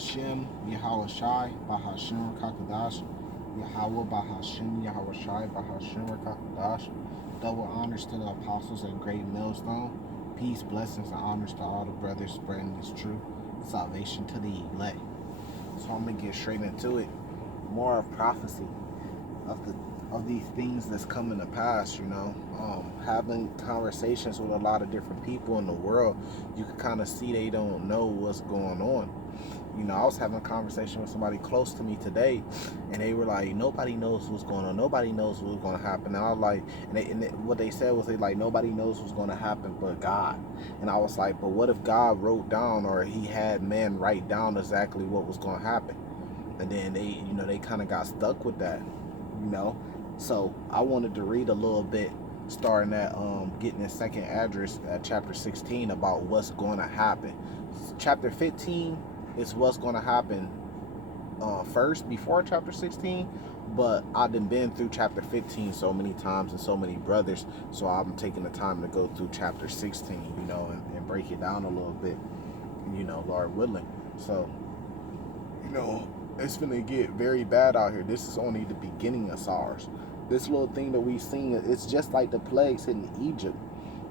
Bahashem Yahweh Shai Bahashem Kakadash Yahweh Bahashem Yahweh Shai Bahashem Kakadash. Double honors to the apostles and great millstone. Peace, blessings, and honors to all the brothers spreading this truth. Salvation to the elect. So I'm gonna get straight into it. More of prophecy of these things that's coming to pass. Having conversations with a lot of different people in the world, you can kind of see they don't know what's going on. I was having a conversation with somebody close to me today, and they were like, nobody knows what's going on. Nobody knows what's going to happen. And I was like, what they said was, nobody knows what's going to happen but God. And I was like, but what if God wrote down, or he had men write down exactly what was going to happen? And then they kind of got stuck with that, So I wanted to read a little bit, starting at getting the second address at chapter 16 about what's going to happen. Chapter 15 is what's going to happen first before chapter 16, but I've been through chapter 15 so many times and so many brothers, so I'm taking the time to go through chapter 16, and break it down a little bit, Lord willing. So, it's gonna get very bad out here. This is only the beginning of SARS. This little thing that we've seen, it's just like the plagues in Egypt.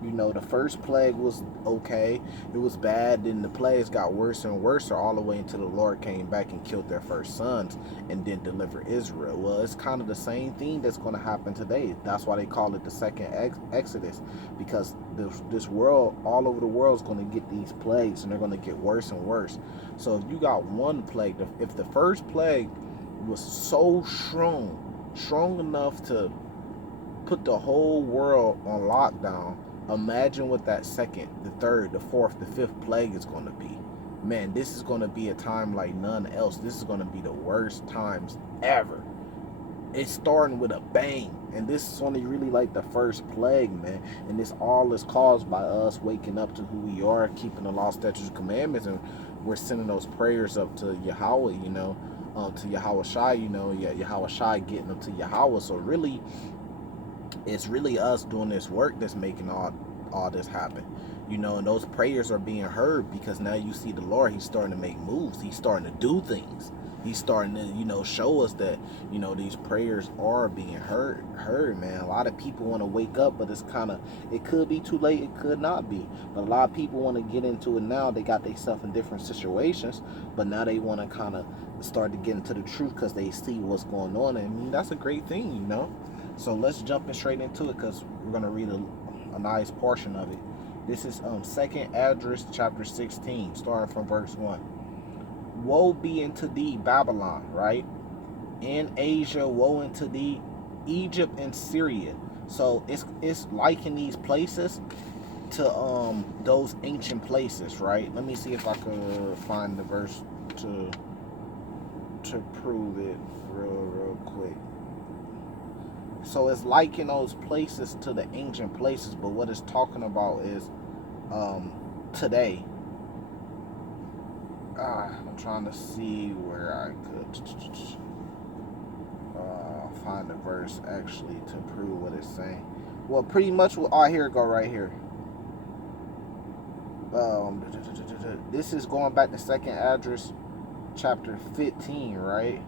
The first plague was okay. It was bad. Then the plagues got worse and worse all the way until the Lord came back and killed their first sons and then delivered Israel. Well, it's kind of the same thing that's going to happen today. That's why they call it the second Exodus, because this world, all over the world, is going to get these plagues, and they're going to get worse and worse. So if you got one plague, if the first plague was so strong enough to put the whole world on lockdown, imagine what that second, the third, the fourth, the fifth plague is going to be. Man, this is going to be a time like none else. This is going to be the worst times ever. It's starting with a bang, and this is only really like the first plague, man. And this all is caused by us waking up to who we are, keeping the law, statutes, and commandments, and we're sending those prayers up to Yahweh, to Yahweh Shai, Yahweh Shai getting them to Yahweh. So really, it's really us doing this work that's making all this happen, and those prayers are being heard, because now you see the Lord, he's starting to make moves, he's starting to do things, he's starting to show us that these prayers are being heard, man. A lot of people want to wake up, but it could be too late, it could not be, but a lot of people want to get into it now. They got themselves in different situations, but now they want to kind of start to get into the truth because they see what's going on. And I mean, that's a great thing, So let's jump straight into it, because we're going to read a nice portion of it. This is second address chapter 16, starting from verse 1. Woe be unto thee, Babylon, right? In Asia, woe unto thee, Egypt and Syria. So it's liking these places to those ancient places, right? Let me see if I could find the verse to prove it real quick. So it's liking those places to the ancient places, but what it's talking about is today. I'm trying to see where I could find a verse actually to prove what it's saying. Well, pretty much, here it go right here. This is going back to second address chapter 15, right?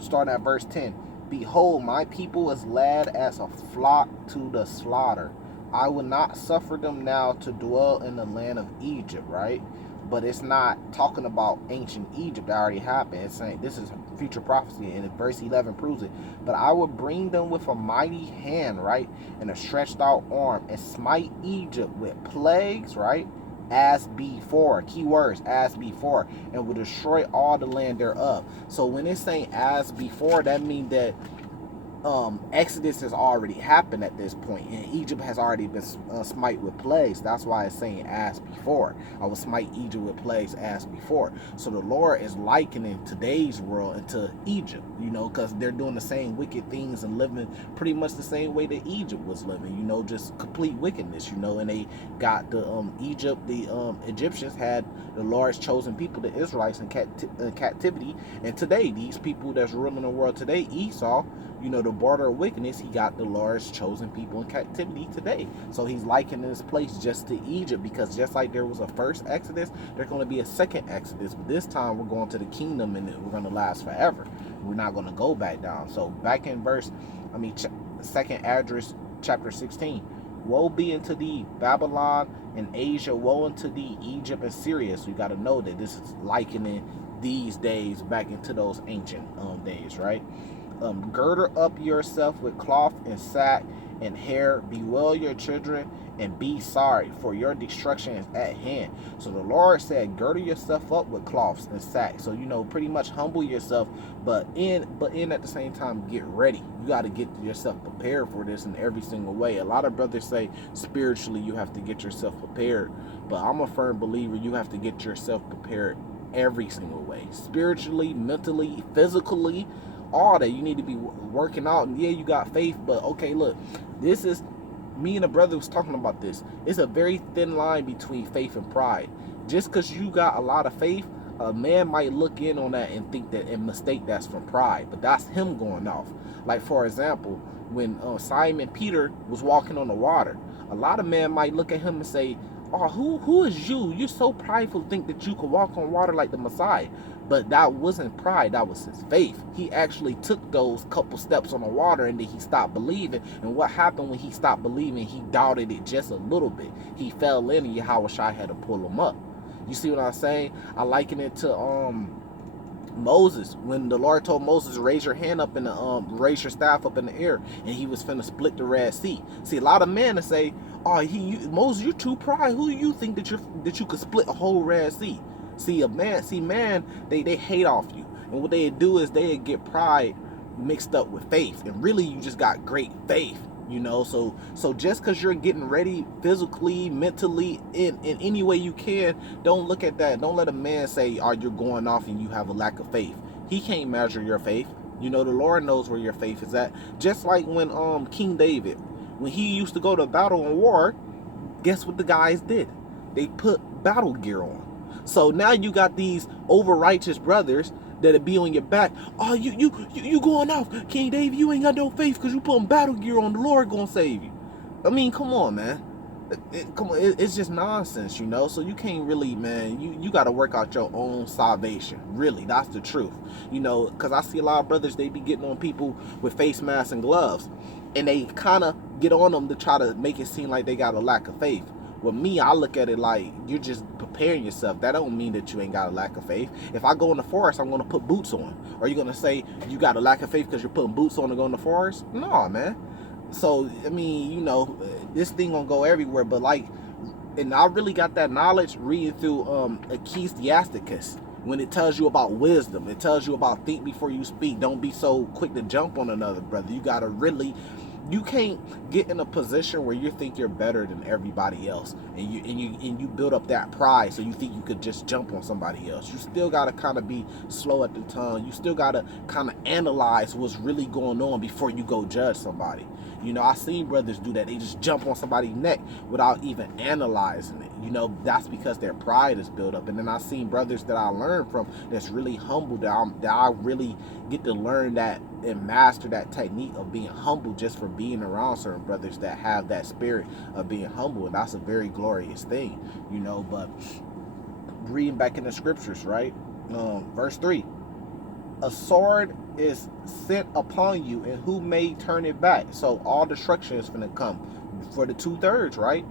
Starting at verse 10. Behold, my people is led as a flock to the slaughter. I will not suffer them now to dwell in the land of Egypt, right? But it's not talking about ancient Egypt that already happened. It's saying this is future prophecy, and verse 11 proves it. But I will bring them with a mighty hand, right? And a stretched out arm, and smite Egypt with plagues, right? As before, keywords, as before, and will destroy all the land thereof. So when it's saying as before, that means that Exodus has already happened at this point, and Egypt has already been smite with plagues. That's why it's saying as before. I will smite Egypt with plagues as before. So the Lord is likening today's world into Egypt, because they're doing the same wicked things and living pretty much the same way that Egypt was living, just complete wickedness, and they got the Egyptians had the Lord's chosen people, the Israelites, in captivity, and today these people that's ruling the world today, Esau, you know, the border of wickedness, he got the Lord's chosen people in captivity today. So he's likening this place just to Egypt, because just like there was a first Exodus, there's going to be a second Exodus. But this time we're going to the kingdom, and we're going to last forever. We're not going to go back down. So back in second address, chapter 16. Woe be unto thee, Babylon and Asia. Woe unto thee, Egypt and Syria. So you got to know that this is likening these days back into those ancient days, right? Girder up yourself with cloth and sack and hair. Bewail your children and be sorry, for your destruction is at hand. So the Lord said, girdle yourself up with cloths and sacks. So, you know, pretty much humble yourself, but in at the same time, get ready. You got to get yourself prepared for this in every single way. A lot of brothers say spiritually you have to get yourself prepared, but I'm a firm believer you have to get yourself prepared every single way. Spiritually, mentally, physically, all that. You need to be working out. And yeah, you got faith, but okay, look, this is, me and a brother was talking about this. It's a very thin line between faith and pride. Just because you got a lot of faith, a man might look in on that and think that and mistake that's from pride, but that's him going off. Like, for example, when Simon Peter was walking on the water, a lot of men might look at him and say, oh, who is you? You're so prideful to think that you could walk on water like the Messiah. But that wasn't pride, that was his faith. He actually took those couple steps on the water, and then he stopped believing. And what happened when he stopped believing? He doubted it just a little bit. He fell in, and Yahweh had to pull him up. You see what I'm saying? I liken it to Moses, when the Lord told Moses, raise your hand up in the raise your staff up in the air, and he was finna split the Red Sea. See, a lot of men to say, oh, Moses, you're too pride. Who do you think that you could split a whole Red Sea? See, man, they hate off you, and what they do is they get pride mixed up with faith, and really you just got great faith. You know, so just because you're getting ready physically, mentally, in any way you can, don't look at that. Don't let a man say, oh, you're going off and you have a lack of faith. He can't measure your faith. You know, the Lord knows where your faith is at. Just like when King David, when he used to go to battle and war, guess what the guys did? They put battle gear on. So now you got these over righteous brothers that'll be on your back. Oh, you going off, King David? You ain't got no faith because you putting battle gear on. The Lord gonna save you. I mean, come on, man. It's just nonsense, you know. So you can't really, man. You got to work out your own salvation. Really, that's the truth, you know. Because I see a lot of brothers, they be getting on people with face masks and gloves, and they kind of get on them to try to make it seem like they got a lack of faith. With me, I look at it like you're just preparing yourself. That don't mean that you ain't got a lack of faith. If I go in the forest, I'm going to put boots on. Are you going to say you got a lack of faith because you're putting boots on to go in the forest? No, man. So, I mean, you know, this thing going to go everywhere. But like, and I really got that knowledge reading through Ecclesiasticus. When it tells you about wisdom, it tells you about think before you speak. Don't be so quick to jump on another brother. You got to really... You can't get in a position where you think you're better than everybody else, and you build up that pride, so you think you could just jump on somebody else. You still gotta kind of be slow at the tongue. You still gotta kind of analyze what's really going on before you go judge somebody. You know, I seen brothers do that. They just jump on somebody's neck without even analyzing it. You know, that's because their pride is built up. And then I seen brothers that I learned from that's really humble, that I really get to learn that and master that technique of being humble just for being around certain brothers that have that spirit of being humble. And that's a very glorious thing, you know. But reading back in the scriptures, right? Verse 3. A sword is sent upon you, and who may turn it back? So all destruction is going to come for the 2/3, right?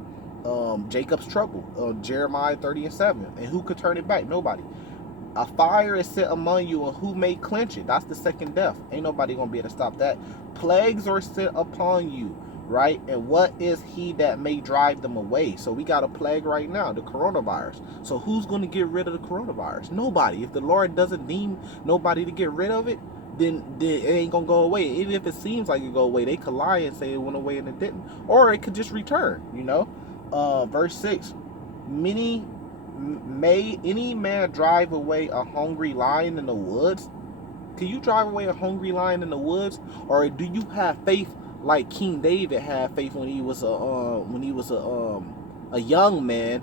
Jacob's trouble, Jeremiah 30:7. And who could turn it back? Nobody. A fire is set among you, and who may quench it? That's the second death. Ain't nobody going to be able to stop that. Plagues are set upon you, right? And what is he that may drive them away? So we got a plague right now, the coronavirus. So who's going to get rid of the coronavirus? Nobody. If the Lord doesn't deem nobody to get rid of it, then it ain't going to go away. Even if it seems like it go away, they could lie and say it went away and it didn't. Or it could just return, you know. Verse 6. May any man drive away a hungry lion in the woods? Can you drive away a hungry lion in the woods? Or do you have faith like King David had faith when he was a young man,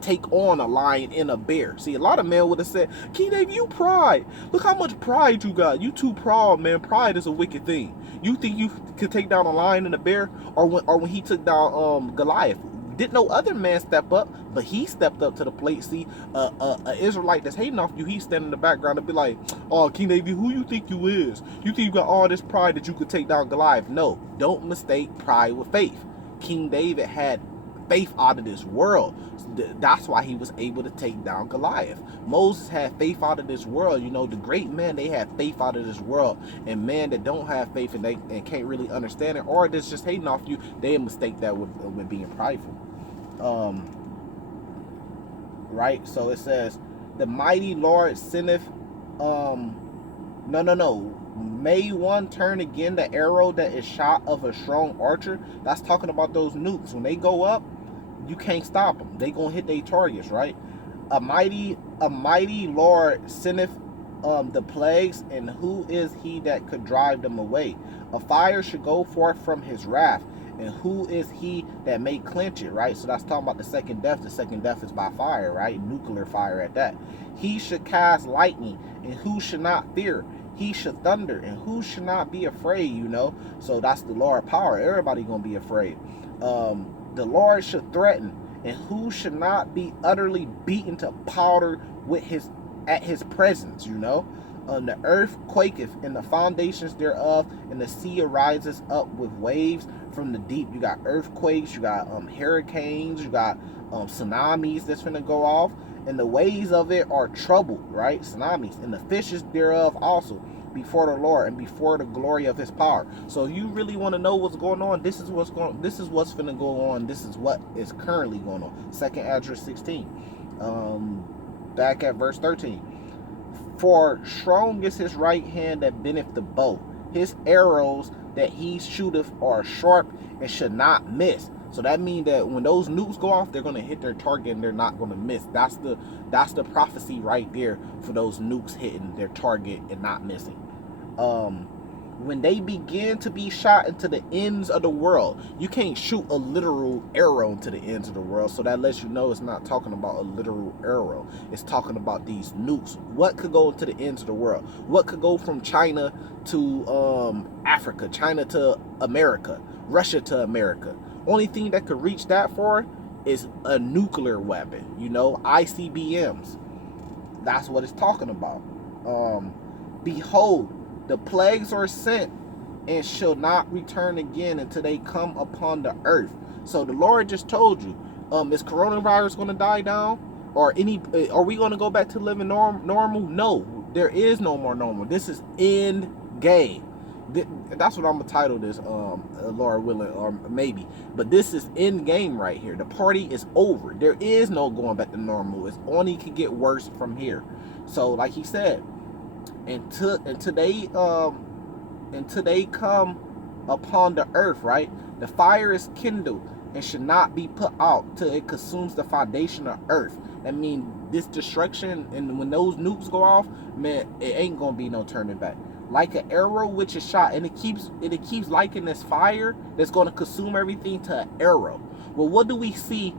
take on a lion and a bear. See, a lot of men would have said, King David, you pride. Look how much pride you got. You too proud, man. Pride is a wicked thing. You think you could take down a lion and a bear? Or when he took down Goliath, didn't no other man step up, but he stepped up to the plate. See, an Israelite that's hating off you, he's standing in the background and be like, oh, King David, who you think you is? You think you got all this pride that you could take down Goliath? No, don't mistake pride with faith. King David had faith out of this world. That's why he was able to take down Goliath. Moses had faith out of this world. You know, the great men, they had faith out of this world. And men that don't have faith and can't really understand it, or that's just hating off you, they mistake that with being prideful. Right? So it says, the mighty Lord sendeth, may one turn again the arrow that is shot of a strong archer. That's talking about those nukes. When they go up, you can't stop them. They gonna hit their targets, right? A mighty Lord sendeth the plagues, and who is he that could drive them away? A fire should go forth from his wrath, and who is he that may quench it, right? So that's talking about the second death. The second death is by fire, right? Nuclear fire at that. He should cast lightning, and who should not fear? He should thunder, and who should not be afraid, you know? So that's the Lord power. Everybody gonna be afraid. The Lord should threaten, and who should not be utterly beaten to powder at his presence, you know? The earth quaketh, and the foundations thereof, and the sea arises up with waves from the deep. You got earthquakes, you got hurricanes, you got tsunamis that's finna go off, and the waves of it are troubled, right? Tsunamis, and the fishes thereof also, before the Lord and before the glory of his power. So if you really want to know what's going on, this is what's finna go on. This is what is currently going on. 2nd Esdras 16. Back at verse 13. For strong is his right hand that bendeth the bow. His arrows that he shooteth are sharp and should not miss. So that means that when those nukes go off, they're going to hit their target and they're not going to miss. That's the prophecy right there for those nukes hitting their target and not missing. When they begin to be shot into the ends of the world, you can't shoot a literal arrow into the ends of the world. So that lets you know it's not talking about a literal arrow. It's talking about these nukes. What could go into the ends of the world? What could go from China to Africa, China to America, Russia to America? Only thing that could reach that far is a nuclear weapon, you know, ICBMs. That's what it's talking about. Behold, the plagues are sent and shall not return again until they come upon the earth. So the Lord just told you, is coronavirus going to die down? Or are we going to go back to living normal? No, there is no more normal. This is Endgame. That's what I'm gonna title this, Lord willing, or maybe. But this is Endgame right here. The party is over. There is no going back to normal. It's only can get worse from here. So, like he said, until they come upon the earth, right? The fire is kindled and should not be put out till it consumes the foundation of earth. That means this destruction, and when those nukes go off, man, it ain't gonna be no turning back. Like an arrow which is shot, and it keeps likening this fire that's going to consume everything to an arrow. Well, what do we see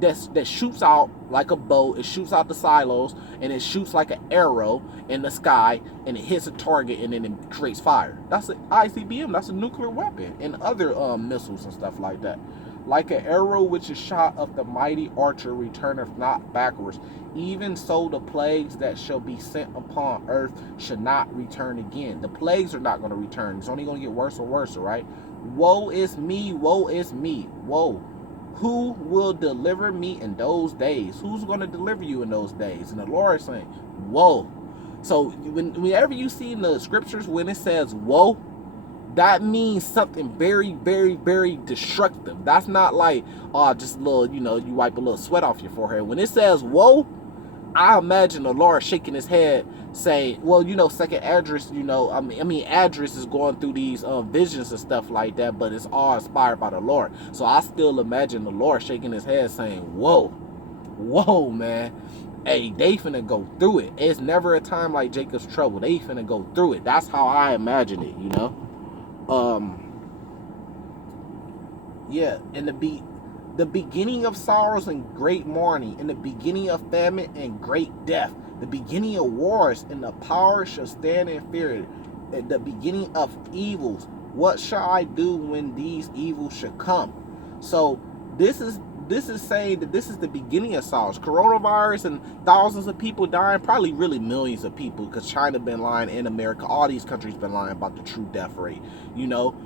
that shoots out like a bow? It shoots out the silos, and it shoots like an arrow in the sky, and it hits a target, and then it creates fire. That's an ICBM. That's a nuclear weapon, and other missiles and stuff like that. Like an arrow which is shot of the mighty archer returneth not backwards. Even so the plagues that shall be sent upon earth should not return again. The plagues are not going to return. It's only going to get worse and worse, right? Woe is me, woe is me, woe. Who will deliver me in those days? Who's going to deliver you in those days? And the Lord is saying, woe. So whenever you see in the scriptures when it says woe, that means something very, very, very destructive. That's not like, oh, just a little, you wipe a little sweat off your forehead. When it says woe, I imagine the Lord shaking his head saying, well, 2nd Esdras, Esdras is going through these visions and stuff like that, but it's all inspired by the Lord. So I still imagine the Lord shaking his head saying, whoa, man. Hey, they finna go through it. It's never a time like Jacob's trouble. They finna go through it. That's how I imagine it, Yeah, and the beginning of sorrows and great mourning, and the beginning of famine and great death, the beginning of wars, and the power shall stand in fear, at the beginning of evils. What shall I do when these evils shall come? So this is saying that this is the beginning of sorrows. Coronavirus and thousands of people dying, probably really millions of people, because China been lying, in America, all these countries been lying about the true death rate. You know,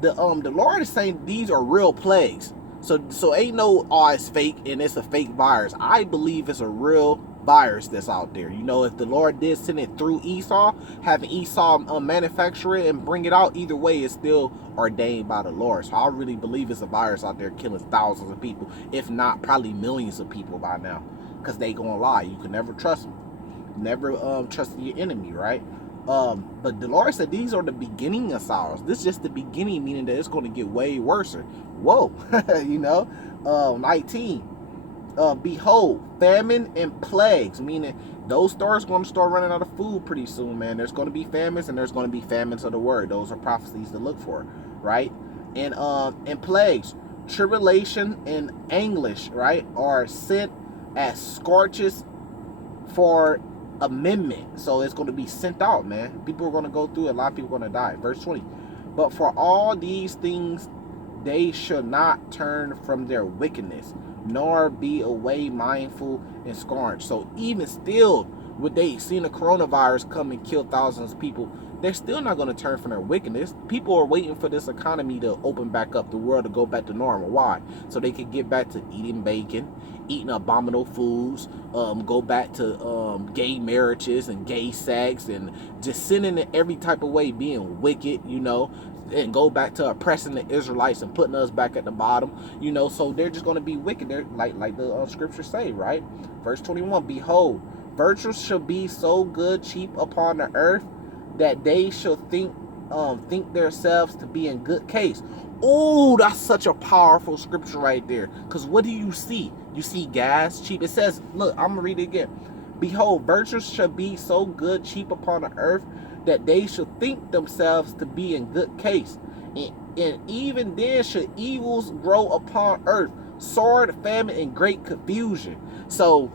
the Lord is saying these are real plagues. So ain't no, oh, it's fake and it's a fake virus. I believe it's a real virus that's out there. You know, if the Lord did send it through Esau, having Esau manufacture it and bring it out, either way, it's still ordained by the Lord. So I really believe it's a virus out there killing thousands of people, if not probably millions of people by now, because they gonna lie. You can never trust them. Never trust your enemy, right? But the Lord said these are the beginning of sorrows. This is just the beginning, meaning that it's going to get way worse. Whoa. You know, 19. Behold, famine and plagues, meaning those stores going to start running out of food pretty soon, man. There's going to be famines, and there's going to be famines of the word. Those are prophecies to look for, right? And plagues, tribulation and anguish, right, are sent as scorches for amendment. So it's going to be sent out, man. People are going to go through it. A lot of people are going to die. Verse 20. But for all these things, they shall not turn from their wickedness, nor be away mindful and scorned. So even still, would they seen the coronavirus come and kill thousands of people, they're still not going to turn from their wickedness. People are waiting for this economy to open back up, the world to go back to normal. Why? So they can get back to eating bacon, eating abominable foods, go back to gay marriages and gay sex, and just sinning in every type of way, being wicked, you know, and go back to oppressing the Israelites and putting us back at the bottom, you know. So they're just going to be wicked. They're like the scriptures say, right? Verse 21, behold, virtues shall be so good cheap upon the earth, that they shall think themselves to be in good case. Oh, that's such a powerful scripture right there. Because what do you see? You see gas cheap. It says, look, I'm going to read it again. Behold, virtues shall be so good cheap upon the earth, that they shall think themselves to be in good case. And even then shall evils grow upon earth, sword, famine, and great confusion. So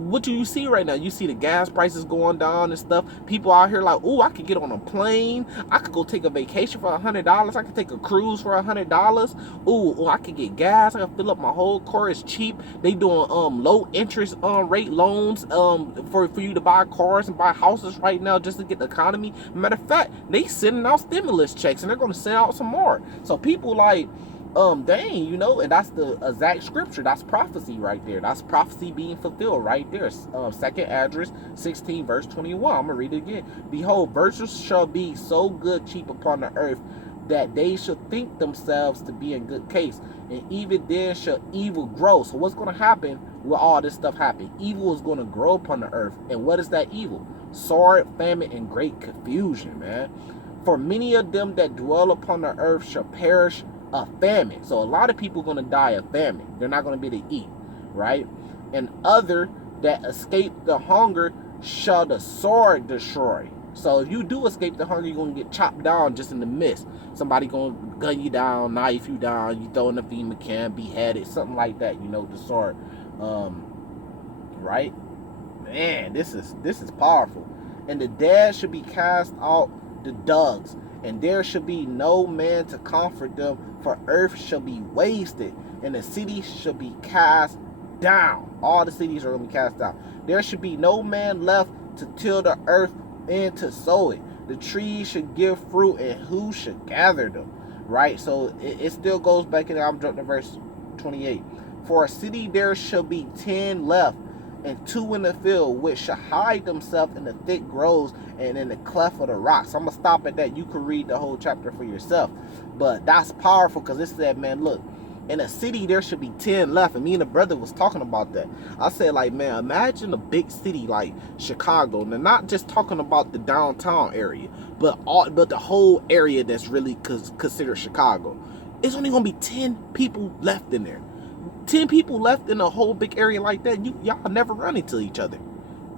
what do you see right now? You see the gas prices going down and stuff. People out here like, oh, I could get on a plane. I could go take a vacation for $100. I could take a cruise for $100. Oh, I could get gas. I could fill up my whole car. It's cheap. They doing low interest rate loans for you to buy cars and buy houses right now, just to get the economy. Matter of fact, they sending out stimulus checks, and they're going to send out some more. So people like, dang, you know, and that's the exact scripture. That's prophecy right there. That's prophecy being fulfilled right there. Second address 16 verse 21. I'm gonna read it again. Behold, virtues shall be so good cheap upon the earth, that they shall think themselves to be in good case, and even then shall evil grow. So what's going to happen with all this stuff happening? Evil is going to grow upon the earth. And what is that evil? Sword, famine, and great confusion, man. For many of them that dwell upon the earth shall perish a famine. So a lot of people are going to die of famine. They're not going to be able to eat, right? And other that escape the hunger shall the sword destroy. So if you do escape the hunger, you're going to get chopped down just in the midst. Somebody going to gun you down, knife you down, you throw in a FEMA camp, beheaded, something like that, you know, the sword. Right? Man, this is powerful. And the dead should be cast out the dogs, and there shall be no man to comfort them, for earth shall be wasted, and the city shall be cast down. All the cities are going to be cast down. There should be no man left to till the earth and to sow it. The trees should give fruit, and who should gather them? Right? So it still goes back in, I'm jumping to verse 28. For a city there shall be 10 left, and 2 in the field, which shall hide themselves in the thick groves and in the cleft of the rocks. I'm going to stop at that. You can read the whole chapter for yourself. But that's powerful, because it said, man, look, in a city there should be 10 left. And me and the brother was talking about that. I said, like, man, imagine a big city like Chicago. And not just talking about the downtown area, but the whole area that's really considered Chicago. It's only going to be 10 people left in there. 10 people left in a whole big area like that, y'all never run into each other.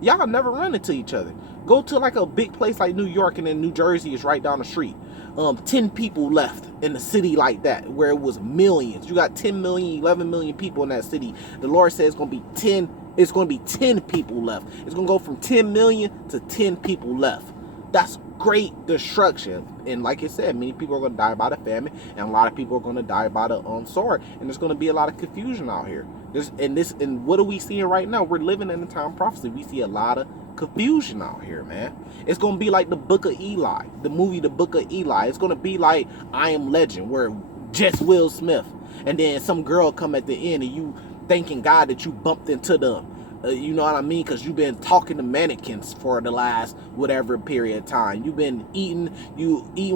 Y'all never run into each other. Go to like a big place like New York, and then New Jersey is right down the street. 10 people left in a city like that where it was millions. You got 10 million, 11 million people in that city. The Lord says it's going to be 10. It's going to be 10 people left. It's going to go from 10 million to 10 people left. That's great destruction. And like I said, many people are going to die by the famine, and a lot of people are going to die by the sword. And there's going to be a lot of confusion out here. And what are we seeing right now? We're living in the time of prophecy. We see a lot of confusion out here, man. It's going to be like the Book of Eli, the movie The Book of Eli. It's going to be like I Am Legend, where just Will Smith, and then some girl come at the end, and you thanking God that you bumped into them. You know what I mean? Because you've been talking to mannequins for the last whatever period of time. You've been eating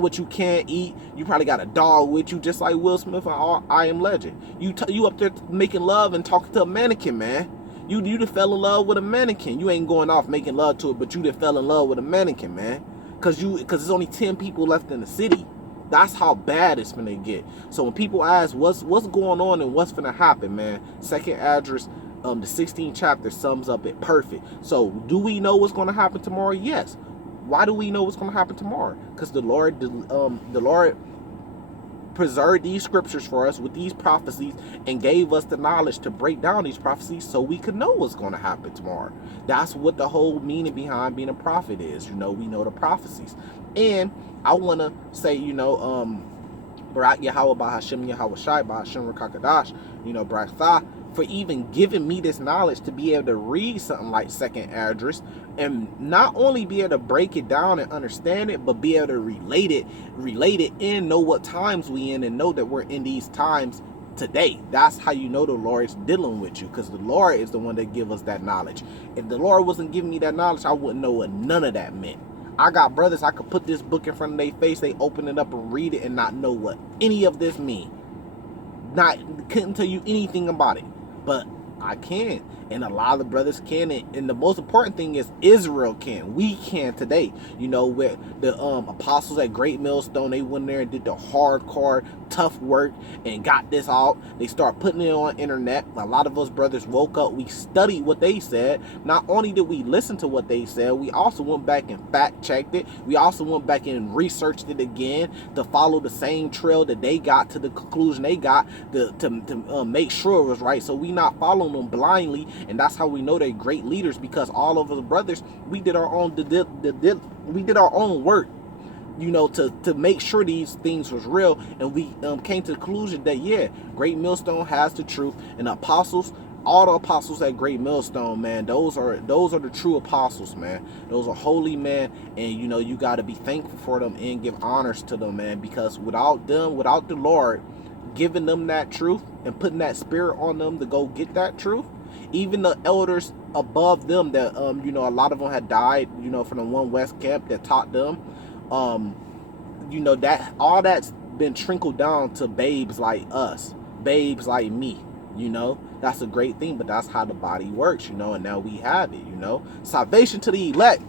what you can't eat. You probably got a dog with you, just like Will Smith and I Am Legend. You up there making love and talking to a mannequin, man. You done fell in love with a mannequin. You ain't going off making love to it, but you done fell in love with a mannequin, man. Because there's only 10 people left in the city. That's how bad it's gonna get. So when people ask what's going on and what's gonna happen, man, second address, the 16th chapter sums up it perfect. So do we know what's gonna happen tomorrow? Yes. Why do we know what's gonna happen tomorrow? Because the Lord preserved these scriptures for us with these prophecies and gave us the knowledge to break down these prophecies so we could know what's going to happen tomorrow. That's what the whole meaning behind being a prophet is. You know, we know the prophecies. And I want to say, you know, Barak Yahweh Bahashim Yahweh Shai Bahashim Rakakadash, you know, Barak Thah, for even giving me this knowledge to be able to read something like second address and not only be able to break it down and understand it, but be able to relate it and know what times we in and know that we're in these times today. That's how you know the Lord is dealing with you, because the Lord is the one that give us that knowledge. If the Lord wasn't giving me that knowledge, I wouldn't know what none of that meant. I got brothers, I could put this book in front of their face, they open it up and read it and not know what any of this mean. Couldn't tell you anything about it. But I can, and a lot of brothers can, and the most important thing is Israel can. We can today. You know, with the apostles at Great Millstone, they went there and did the hardcore, tough work and got this out. They start putting it on internet. A lot of us brothers woke up. We studied what they said. Not only did we listen to what they said, we also went back and fact checked it. We also went back and researched it again to follow the same trail that they got to the conclusion they got to make sure it was right. So we not following them blindly, and that's how we know they're great leaders, because all of us brothers, we did our own we did our own work, you know, to make sure these things was real, and we came to the conclusion that yeah, Great Millstone has the truth, and the apostles, all the apostles at Great Millstone, man, those are the true apostles, man. Those are holy men, and you know, you got to be thankful for them and give honors to them, man, because without them, without the Lord giving them that truth and putting that spirit on them to go get that truth, even the elders above them that you know, a lot of them had died, you know, from the One West camp that taught them, you know, that all that's been trickled down to babes like us, babes like me. You know, that's a great thing, but that's how the body works, you know, and now we have it, you know. Salvation to the elect.